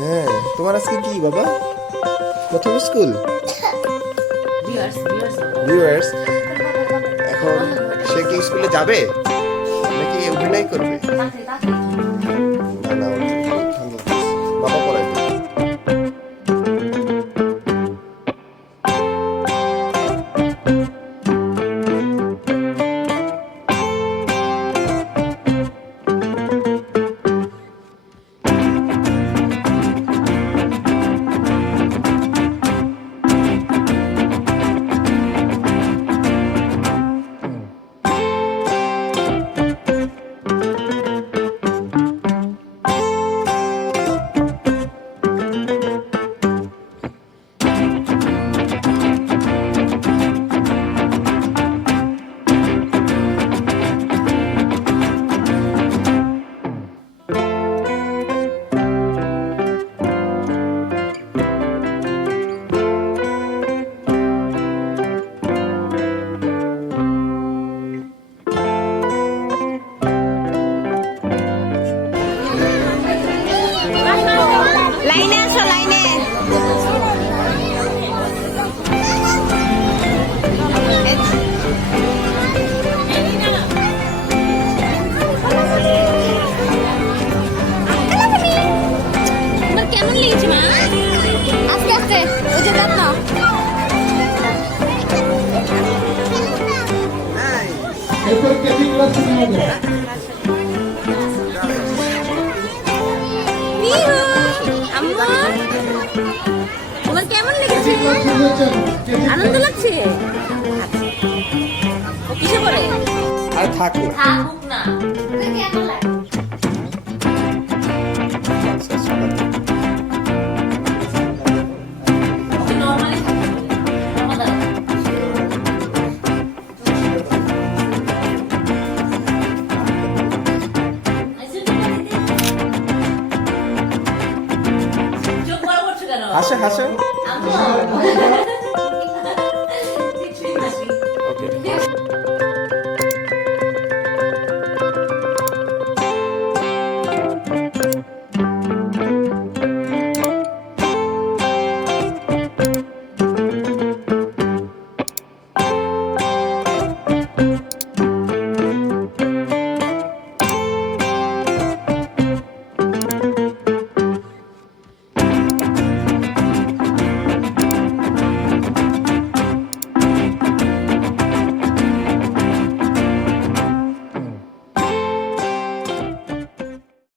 হ্যাঁ, তোমার আজকে কি বাবা? প্রথম স্কুল? ভিউয়ার্স, এখন সে কি স্কুলে যাবে নাকি অভিনয় করবে? না না, বাবা পড়ায়। লাইনে আসো, লাইনে। তোমার কেমন লেগেছে মা? আস্তে আস্তে, ওই যে দেখ না। আম্মা, তোমার কেমন লেগেছে? আনন্দ লাগছে? ও কিসে পড়ে? আর থাকো। থাকুক না। হাসো হাসো।